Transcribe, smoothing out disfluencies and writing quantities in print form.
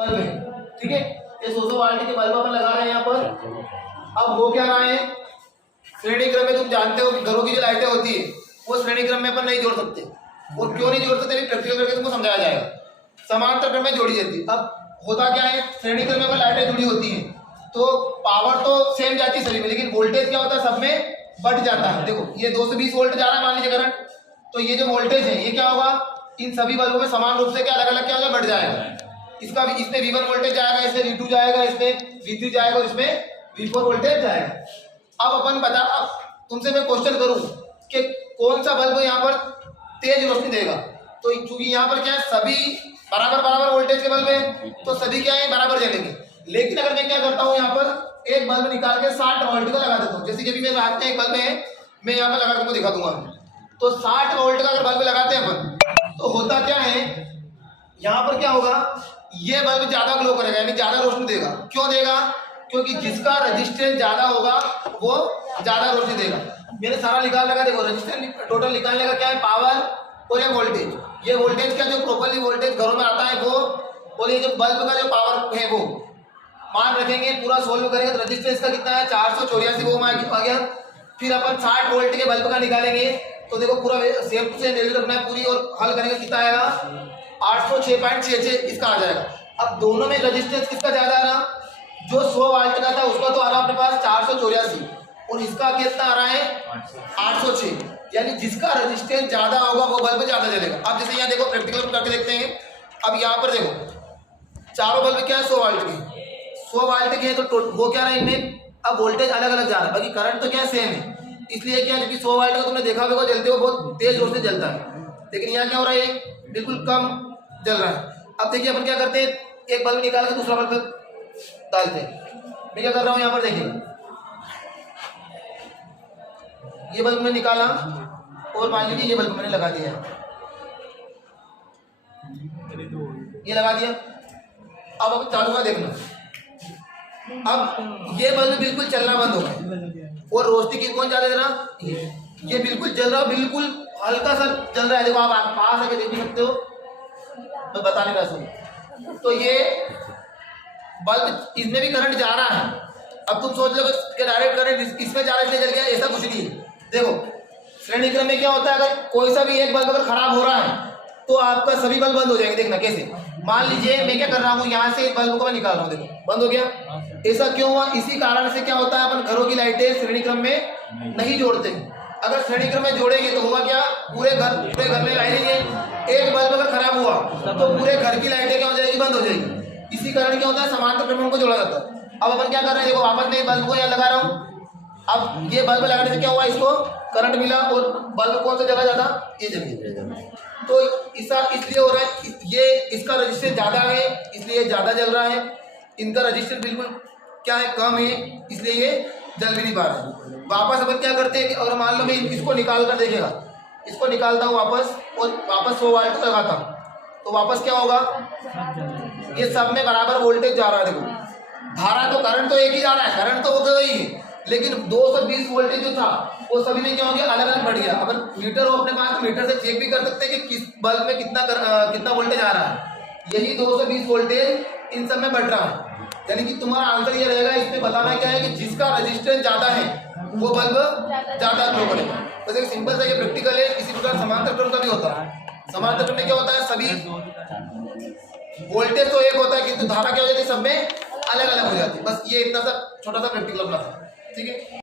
Bulb है, ठीक है। ये 100 वाट के बल्ब अपन लगा रहे हैं यहाँ पर। अब हो क्या रहा है, श्रेणी क्रम में तुम जानते हो कि घरों की जो लाइटें होती है वो श्रेणी क्रम में अपन नहीं जोड़ सकते, और क्यों नहीं जोड़ सकते प्रैक्टिकल करके तुमको समझाया जाएगा। समांतर क्रम में जोड़ी जाती है। अब होता क्या है, श्रेणी क्रम में अपन लाइटें जुड़ी होती है तो पावर तो सेम जाती है सभी में, लेकिन वोल्टेज क्या होता है सब में बढ़ जाता है। देखो ये 220 वोल्ट जा रहा है मान लीजिए करंट, तो ये जो वोल्टेज है ये क्या होगा, इन सभी बल्बों में समान रूप से क्या अलग अलग क्या होगा, बढ़ जाएगा। इसका भी इसमें V1 वोल्टेज जाएगा, इसमें V2 जाएगा, इसमें V3 जाएगा और इसमें V4 वोल्टेज जाएगा। अब अपन बता, अब तुमसे मैं क्वेश्चन करूं कि कौन सा बल्ब यहाँ पर तेज रोशनी देगा, तो चूंकि यहाँ पर क्या है सभी बराबर बराबर वोल्टेज के बल्ब है तो सभी क्या है बराबर जलेंगे। लेकिन अगर मैं क्या करता हूँ यहाँ पर एक बल्ब निकाल के 60 वोल्ट का लगा देता हूँ, जैसे कि अभी मेरे हाथ में एक बल्ब है, मैं यहाँ पर लगा तुमको दिखा दूंगा। तो 60 वोल्ट का अगर बल्ब लगाते हैं अपन तो होता क्या है, यहाँ पर क्या होगा, ये बल्ब ज्यादा ग्लो करेगा यानी ज्यादा रोशनी देगा। क्यों देगा, क्योंकि जिसका रजिस्टेंस ज्यादा होगा वो ज्यादा रोशनी देगा। मैंने सारा निकाल लगा, देखो रजिस्टेंस टोटल निकालने का क्या है, पावर और ये वोल्टेज। ये वोल्टेज का जो प्रॉपर्ली वोल्टेज घरों में आता है वो, और ये जो बल्ब का जो पावर है वो मान रखेंगे। पूरा सोल्व करेंगे तो रजिस्टेंस का कितना है 484 ओम आ गया। फिर अपन 60 वोल्ट के बल्ब का निकालेंगे तो देखो पूरा सेम टू सेम वैल्यू रखना है पूरी, और हल करेंगे कितना आएगा 806.66 इसका आ जाएगा। अब दोनों में रजिस्टेंस किसका ज्यादा आ रहा, जो 100 वाट का था उसका तो आ रहा अपने पास 484 और इसका कितना आ रहा है 806, यानी जिसका रजिस्टेंस ज्यादा होगा वो बल्ब ज्यादा जलेगा। अब जैसे यहाँ देखो प्रैक्टिकल करके देखते हैं। अब यहाँ पर देखो चारों बल्ब क्या है 100 वाट के, 100 वाट के हैं तो वो क्या रहा है इनमें, अब वोल्टेज अलग अलग जा रहा है, बाकी करंट तो क्या सेम है। इसलिए क्या, क्योंकि 100 वाट का तुमने देखा होगा जलते हुए बहुत तेज रोशनी जलता है, लेकिन यहाँ क्या हो रहा है बिल्कुल कम जल रहा है। अब देखिए अपन क्या करते हैं, एक बल्ब निकाल के दूसरा बल्ब डालते हैं। मैं क्या कर रहा हूँ यहाँ पर देखिए, ये बल्ब मैंने निकाला और मान लीजिए ये बल्ब मैंने लगा दिया, ये लगा दिया। अब चालू का देखना, अब ये बल्ब बिल्कुल चलना बंद हो गया और रोशनी की कौन ज्यादा दे रहा, ये बिल्कुल जल रहा, बिल्कुल हल्का सा जल रहा है। देखो आप पास आके देख भी सकते हो, मैं बताने का सुन। तो ये बल्ब इसमें भी करंट जा रहा है। अब तुम सोच लो कि डायरेक्ट करंट इसमें जा रहा है इसलिए जल गया, ऐसा कुछ नहीं है। देखो श्रेणी क्रम में क्या होता है, अगर कोई सा भी एक बल्ब अगर खराब हो रहा है तो आपका सभी बल्ब बंद हो जाएंगे। देखना कैसे, मान लीजिए मैं क्या कर रहा हूँ, यहाँ से इस बल्ब को मैं निकाल रहा हूँ, देखो बंद हो गया। ऐसा क्यों हुआ, इसी कारण से क्या होता है अपन घरों की लाइटें श्रेणी क्रम में नहीं जोड़ते। अगर श्रेणी क्रम में जोड़ेंगे तो होगा क्या, पूरे घर में लाइटें है, एक बल्ब अगर खराब हुआ तो पूरे घर की लाइटें क्या हो जाएगी, बंद हो जाएगी। इसी कारण क्या होता है समांतर क्रम में जोड़ा जाता है। अब अपन क्या कर रहे हैं, देखो वापस मैं बल्ब को यहाँ लगा रहा हूँ। अब ये बल्ब लगाने से क्या हुआ, इसको करंट मिला और बल्ब कौन सा जगह ज्यादा, ये जगह। तो इसलिए हो रहा है, ये इसका रजिस्टेंस ज्यादा है इसलिए ज्यादा जल रहा है, इनका रजिस्टेंस बिल्कुल क्या है कम है इसलिए ये जल भी नहीं पा रहा है। वापस अपन क्या करते हैं कि अगर मान लो मैं इसको निकाल कर देखेगा, इसको निकालता हूँ वापस और वापस 100 वाट को लगाता हूँ तो वापस क्या होगा, ये सब में बराबर वोल्टेज जा रहा है। देखो धारा तो करंट तो एक ही जा रहा है, करंट तो वो ही है, लेकिन 220 वोल्टेज जो था वो सभी में क्या हो गया, अलग अलग बढ़ गया। अगर मीटर हो अपने पास तो मीटर से चेक भी कर सकते हैं कि किस बल्ब में कितना वोल्टेज आ रहा है। यही 220 वोल्टेज इन सब में बढ़ रहा है, यानी कि तुम्हारा आंसर ये रहेगा। इसमें बताना क्या है कि जिसका रजिस्टेंस ज्यादा है वो बल्ब ज्यादा ग्लो करेगा। बस एक सिंपल सा ये प्रैक्टिकल है। इसी प्रकार समांतर क्रम का भी होता है। समांतर क्रम में क्या होता है, सभी वोल्टेज तो एक होता है किंतु धारा क्या हो जाती है सब में अलग अलग हो जाती है। बस ये इतना सा छोटा सा प्रैक्टिकल अपना था, ठीक है।